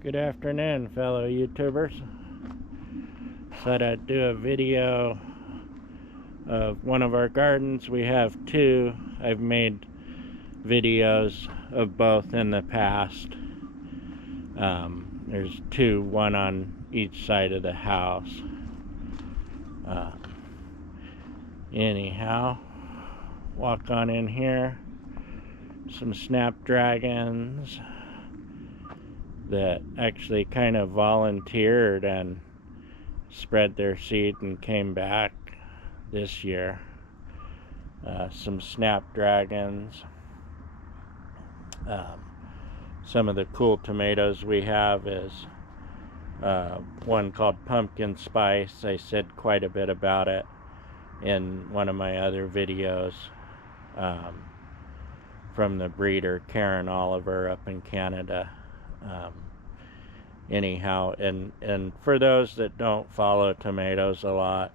Good afternoon, fellow YouTubers. Thought I'd do a video of one of our gardens. We have two. I've made videos of both in the past. There's two, one on each side of the house. Anyhow, walk on in here. Some snapdragons that actually kind of volunteered and spread their seed and came back this year. Some snapdragons. Some of the cool tomatoes we have is one called pumpkin spice. I said quite a bit about it in one of my other videos from the breeder Karen Oliver up in Canada. Anyhow, and for those that don't follow tomatoes a lot,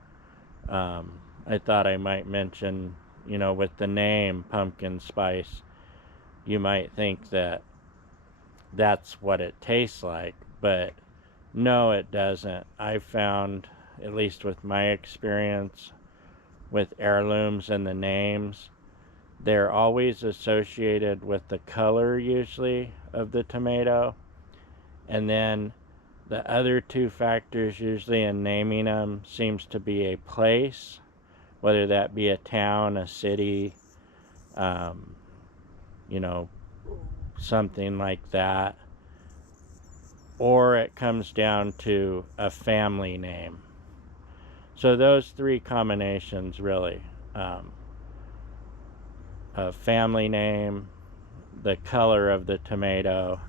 I thought I might mention, with the name pumpkin spice, you might think that that's what it tastes like, but no, it doesn't. I've found, at least with my experience with heirlooms and the names, they're always associated with the color usually of the tomato, and then the other two factors usually in naming them seems to be a place, whether that be a town, a city, something like that, or it comes down to a family name. So those three combinations really, a family name, the color of the tomato,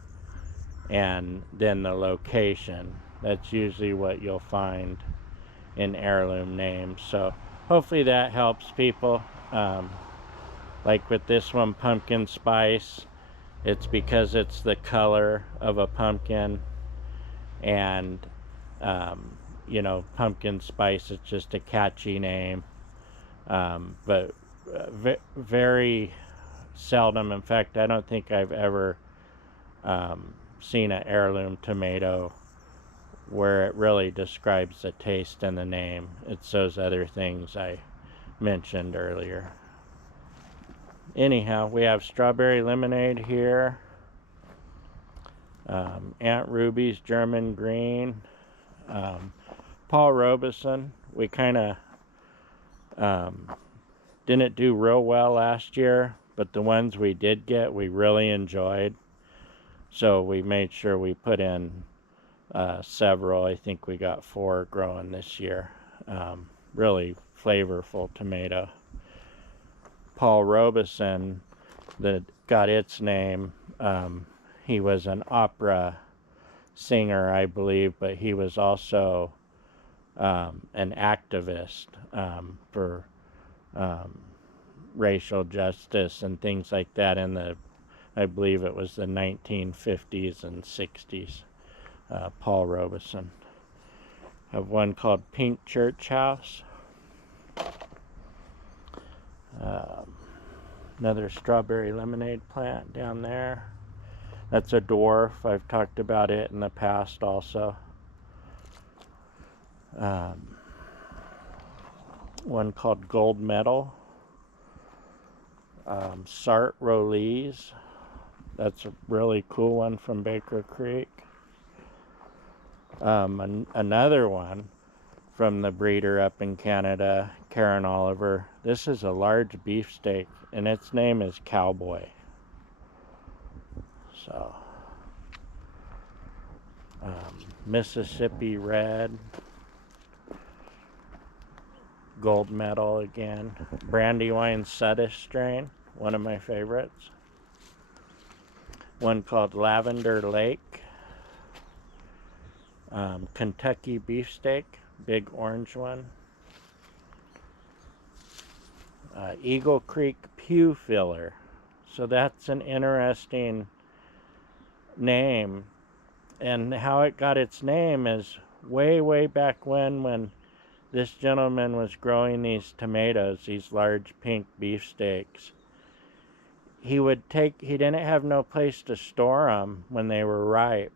and then the location. That's usually what you'll find in heirloom names. So hopefully that helps people. Like with this one, pumpkin spice, it's because it's the color of a pumpkin, and pumpkin spice is just a catchy name, but very seldom, in fact I don't think I've ever seen an heirloom tomato where it really describes the taste and the name. It's those other things I mentioned earlier. Anyhow, we have strawberry lemonade here, Aunt Ruby's German green, Paul Robeson. We kind of didn't do real well last year, but the ones we did get we really enjoyed, so we made sure we put in several. I think we got 4 growing this year. Really flavorful tomato. Paul Robeson, that got its name, he was an opera singer, I believe, but he was also an activist for racial justice and things like that in I believe it was the 1950s and 60s. Paul Robeson. Have one called Pink Church House. Another strawberry lemonade plant down there. That's a dwarf. I've talked about it in the past also. One called Gold Medal. Sart Rollies. That's a really cool one from Baker Creek. Another one from the breeder up in Canada, Karen Oliver. This is a large beefsteak, and its name is Cowboy. So, Mississippi Red, Gold Medal again, Brandywine Suddish strain, one of my favorites. One called Lavender Lake, Kentucky Beefsteak, big orange one. Eagle Creek Pew Filler. So that's an interesting name, and how it got its name is way back when this gentleman was growing these tomatoes, these large pink beefsteaks. He didn't have no place to store them when they were ripe,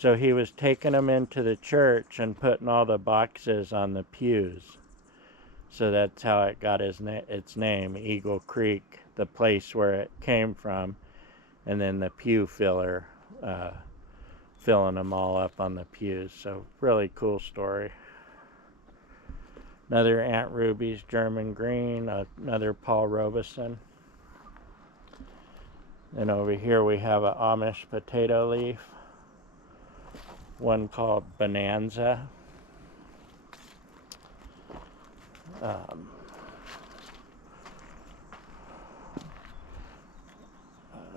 So he was taking them into the church and putting all the boxes on the pews. So that's how it got its name, Eagle Creek, the place where it came from. And then the pew filler, filling them all up on the pews. So really cool story. Another Aunt Ruby's German Green, another Paul Robeson. And over here we have an Amish potato leaf, one called Bonanza.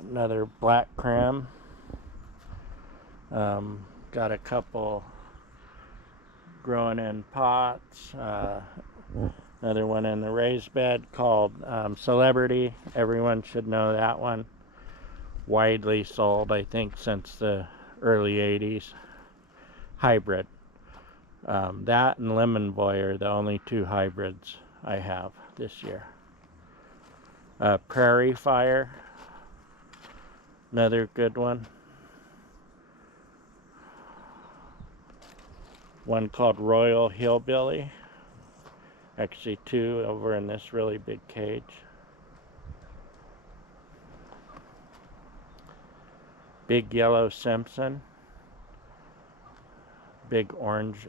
Another black creme. Got a couple growing in pots. Another one in the raised bed called Celebrity. Everyone should know that one. Widely sold, I think, since the early 80s. Hybrid. That and Lemon Boy are the only two hybrids I have this year. Prairie Fire. Another good one. One called Royal Hillbilly. Actually two over in this really big cage. Big Yellow Simpson. Big orange,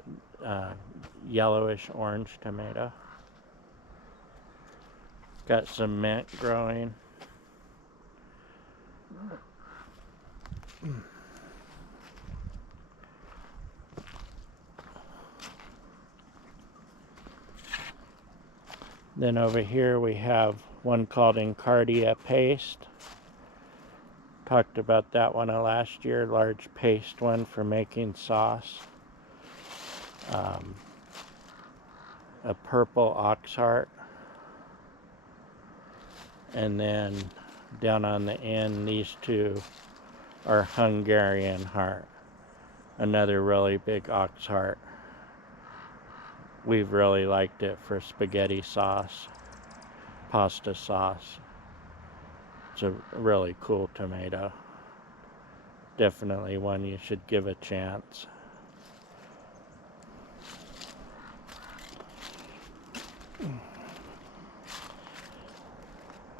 yellowish orange tomato. Got some mint growing. Then over here we have one called Encardia Paste. Talked about that one last year, large paste one for making sauce. A purple oxheart. And then down on the end, these two are Hungarian heart. Another really big oxheart. We've really liked it for spaghetti sauce, pasta sauce. It's a really cool tomato. Definitely one you should give a chance.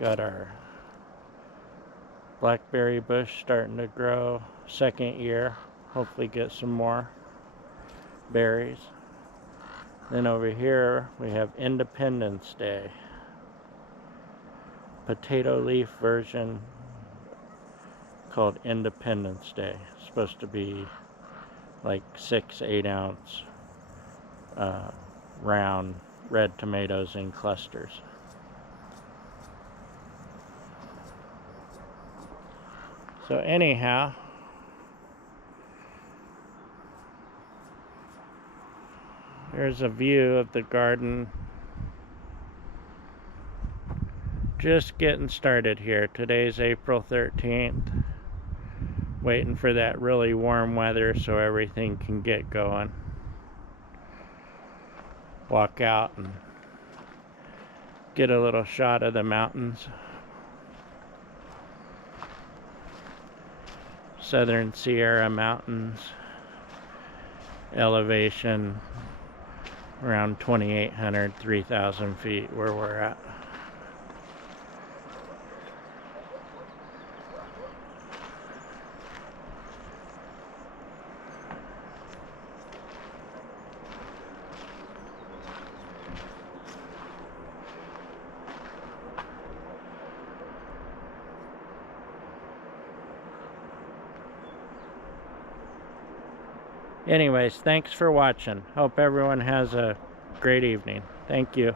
Got our blackberry bush starting to grow. Second year. Hopefully get some more berries. Then over here we have Independence Day. Potato leaf version called Independence Day. It's supposed to be like 6-8 ounce round red tomatoes in clusters. So anyhow, there's a view of the garden. Just getting started here. Today's April 13th. Waiting for that really warm weather so everything can get going. Walk out and get a little shot of the mountains. Southern Sierra Mountains. Elevation around 2,800, 3,000 feet where we're at. Anyways, thanks for watching. Hope everyone has a great evening. Thank you.